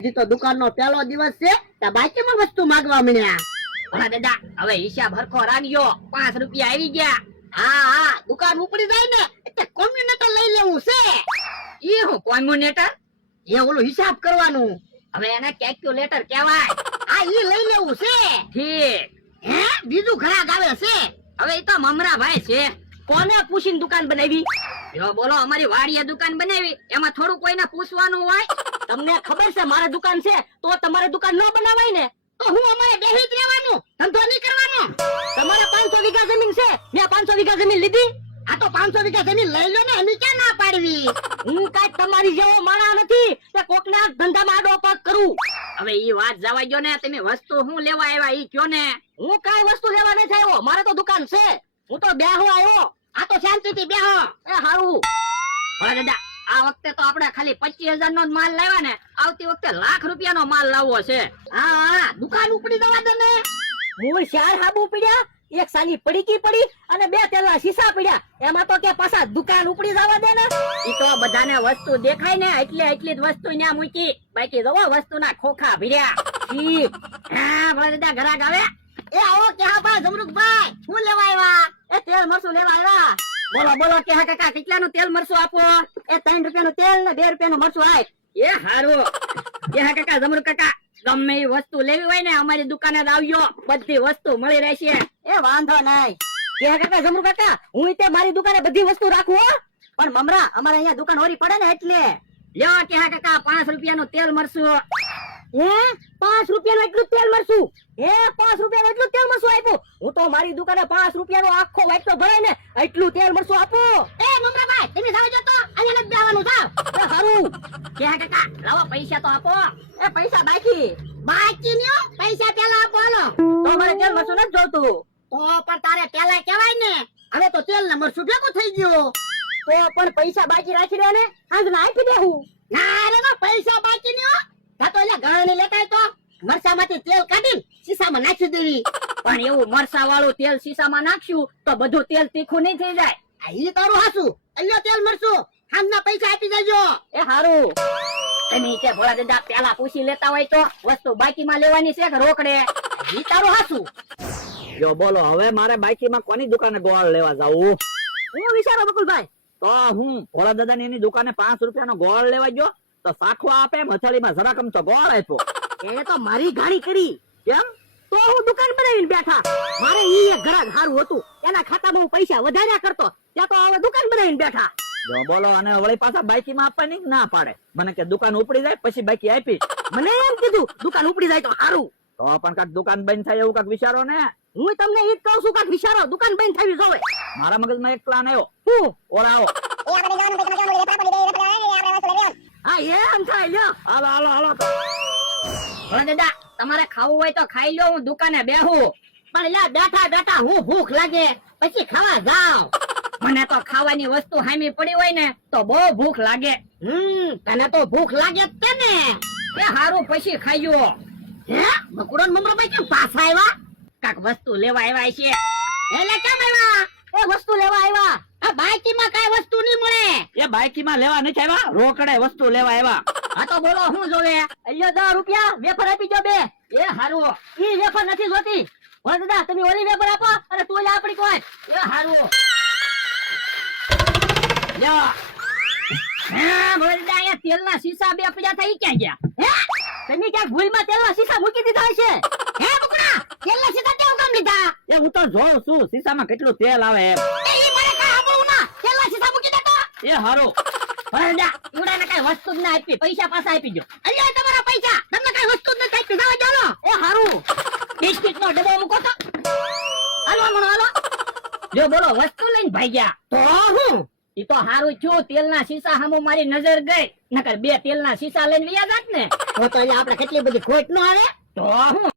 હજી તો દુકાનનો પહેલો દિવસ છે ત્યાં બાકીમાં વસ્તુ માંગવા મળ્યા. ભલા દાદા હવે હિસાબ હરખો રાખ્યો, 5 રૂપિયા આવી ગયા. હા હા, દુકાન ઉપડી જાય ને એટલે કોમ્યુનેટર લઈ લેવું છે. એ હું કોમ્યુનેટર? એ ઓલું હિસાબ કરવાનું. હવે એને કેલ્ક્યુલેટર કહેવાય. આ ઈ લઈ લેવું છે. ઠીક. હે, બીજું ઘરાક આવે છે. હવે એ તો મમરા ભાઈ છે. કોને પૂછીને દુકાન બનાવી? જો બોલો, અમારી વાડીએ દુકાન બનાવી, એમાં થોડું કોઈને પૂછવાનું હોય? તમને ખબર છે મારે દુકાન છે તો તમારે દુકાન ન બનાવાય ને? તો હું અમારે બેહી જ રહેવાનું, ધંધો નહીં કરવાનો. તમારે 500 વીઘા જમીન છે, મેં 500 વીઘા જમીન લીધી. આ તો 500 વીઘા જમીન લઈ લો ને, અમે ક્યાં ના પાડવી. હું કાંઈ તમારી જેવો માણા નથી કે કોકના ધંધામાં આડો પગ કરું. હવે ઈ વાત જવા દો ને, તમે વસ્તુ હું લેવા આવ્યા ઈ કયો ને. હું કાંઈ વસ્તુ લેવા નથી આવ્યો, મારે તો દુકાન છે. હું તો બેહો આવ્યો. આ તો શાંતિથી બેહો. એ હારું. ભલા દાદા આ વખતે તો આપણે ખાલી 25,000 નો જ માલ લાવ્યા ને, આવતી વખતે લાખ રૂપિયાનો માલ લાવવો છે. હા હા, દુકાન ઉપડી જવા દે ને. હું 4 હાબુ પડ્યા, એક સાલી પડીકી પડી અને 2 તેલના શીશા પડ્યા. એમાં તો કે પાછા દુકાન ઉપડી જવા દે ને. ઈ તો બધાને વસ્તુ દેખાય ને એટલી જ વસ્તુ ન્યા મૂકી, બાકી જો વસ્તુના ખોખા ભર્યા. ઠીક. હા ભલા દાદા ઘરાક આવે. એ આવો કે હા ભાઈ જમરૂકભાઈ, હું લેવા આવ્યા? એ તેલ મરચું લેવા આવ્યા. બોલો બોલો કે હા કાકા, કેટલાનું તેલ મરચું આપો? એ 3 રૂપિયાનું તેલ ને 2 રૂપિયાનું મરચું આય. એ હારું. કે હા કાકા, જમરૂક કાકા, ગમે એ વસ્તુ લેવી હોય ને અમારી દુકાને જ આવજો, બધી વસ્તુ મળી રહેશે. એ વાંધો નહીં. કે હા કાકા, જમરૂક કાકા, હું તે મારી દુકાને બધી વસ્તુ રાખું હો. પણ મમરા અમારે અહીંયા દુકાન ઓરી પડે ને એટલે. લ્યો કે હા કાકા, 5 રૂપિયાનું તેલ મરચું. હે, 5 રૂપિયાનું એટલું તેલ મરચું? હે, 5 રૂપિયાનું એટલું તેલ મરચું આપ્યું? હું તો મારી દુકાને 5 રૂપિયાનો આખો વાટકો ભરાય ને એટલું તેલ મરચું આપું. એ મમરાભાઈ, તમે જાવ જો તો, અહીંયા નથી બેવાનું, જાવ. એ હારું. કે હા કાકા, લાવો પૈસા તો આપો. એ પૈસા બાકી ને પૈસા પેલા આપો હાલો. તો મારે તેલ મરચું નથી જોતું. તો પણ તારે પેલા કહેવાય ને. હવે તો તેલ ને મરચું ભેગું થઈ ગયું. તો પણ પૈસા બાકી રાખી દે ને, હાંજના આપી દેવું. ના રે ના, પૈસા બાકી ને હો. તા તો એટલે ગણને લેતા તો મરચામાંથી તેલ કાઢીને શીશામાં નાખી દેવી. પણ એવું મરસા વાળું તેલ શીશામાં નાખશું તો બધું તેલ તીખું નહીં થઈ જાય. આ ઈ તારું હાસું. અલ્યો તેલ મરચું, હાંજના પૈસા આપી દેજો. એ હારું. તમે કે ભોળા દાદા પેલા પૂછી લેતા હોય તો વસ્તુ બાકીમાં લેવાની છે કે રોકડે? ઈ તારું હાસું. જો બોલો, હવે મારે બાકીમાં કોની દુકાને ગોળ લેવા જાવું? હું વિચારો બકુલભાઈ. તો હું ભોળા દાદાની એની દુકાને 5 રૂપિયાનો ગોળ લેવા ગયો તો સાખવા આપે, મથાળીમાં જરાક તો ગોળ આપ્યો. એને તો મારી ગાડી કરી. કેમ? તો હું દુકાન બનાવીને બેઠા. મારે ઈ એક ઘરાક હારું હતું, એના ખાતામાં હું પૈસા વધાર્યા કરતો, ત્યાં તો હવે દુકાન બનાવીને બેઠા. જો બોલો, અને વળી પાછા બાકીમાં આપવાની ના પાડે. મને કે દુકાન ઉપડી જાય પછી બાકી આપી. મને એમ કીધું દુકાન ઉપડી જાય તો સારું. તો પણ કાક દુકાન બંધ થાય એવું કાક વિચારો ને. હું તમને ઈ જ કહું છું, કાક વિચારો, દુકાન બંધ થવી જોવે. મારા મગજમાં એક પ્લાન આવ્યો. હું? ઓરાવો. હા એમ થાય લ્યો. હાલો હાલો હાલો. ભોળા દાદા તમારે ખાવું હોય તો ખાઈ લો, હું દુકાને બેહું. પણ લ્યા બેઠા બેઠા હું ભૂખ લાગે પછી ખાવા જાવ. મને તો ખાવાની વસ્તુ હામી પડી હોય ને તો બહુ ભૂખ લાગે. તને તો ભૂખ લાગે જ તે ને. એ હારું પછી ખાયો. હે, બકુડો ને મમરાભાઈ કેમ પાછા આવ્યા? કાક વસ્તુ લેવા આવ્યા છે. એટલે કેમ આવ્યા? એ વસ્તુ લેવા આવ્યા. આ બાકીમાં કાઈ વસ્તુ નહીં મળે. એ બાકીમાં લેવા નથી આવ્યા, રોકડે વસ્તુ લેવા આવ્યા. હા તો બોલો શું જોવે? અલ્યો 10 રૂપિયા વેફર આપી દો 2. એ હારું. ઈ વેફર નથી જોતી. ભોળા દાદા તમે ઓલી વેફર આપો અને તું લે આપણી કોઈ. એ હારું. લ્યો. હા ભોળા દાદા, અહીંયા તેલના શીશા 2 પડ્યા હતા, ઈ ક્યાં ગયા? હે, તમે ક્યાંક ભૂલમાં તેલના શીશા મૂકી દીધા હશે. હે બકુડા, તેલના શીશા કેમ કામ લીધા? એ હું તો જોઉં છું શીશામાં કેટલું તેલ આવે એમ. એ ઈ મને કાઈ આપવું ના. તેલના શીશા મૂકી દેતો. એ હારું. ભોળા દાદા ઈવડાને કઈ વસ્તુ જ ના આપી, પૈસા પાછા આપી દો. અલ્યા તમારા પૈસા, તમને કાઈ વસ્તુ જ નથી આપી, જાવ ચાલો. એ હારું. બિસ્કિટ નો ડબ્બો મૂકો તો. હાલો મણો હાલો. જો બોલો, વસ્તુ લઈને ભાગ્યા. તો હું? ઈ તો હારું થયું તેલના શીશા સામું મારી નજર ગઈ, નકર 2 તેલના શીશા લઈને વ્યા જાત ને. તો એટલે આપણે કેટલી બધી ખોટ ન આવે. તો હું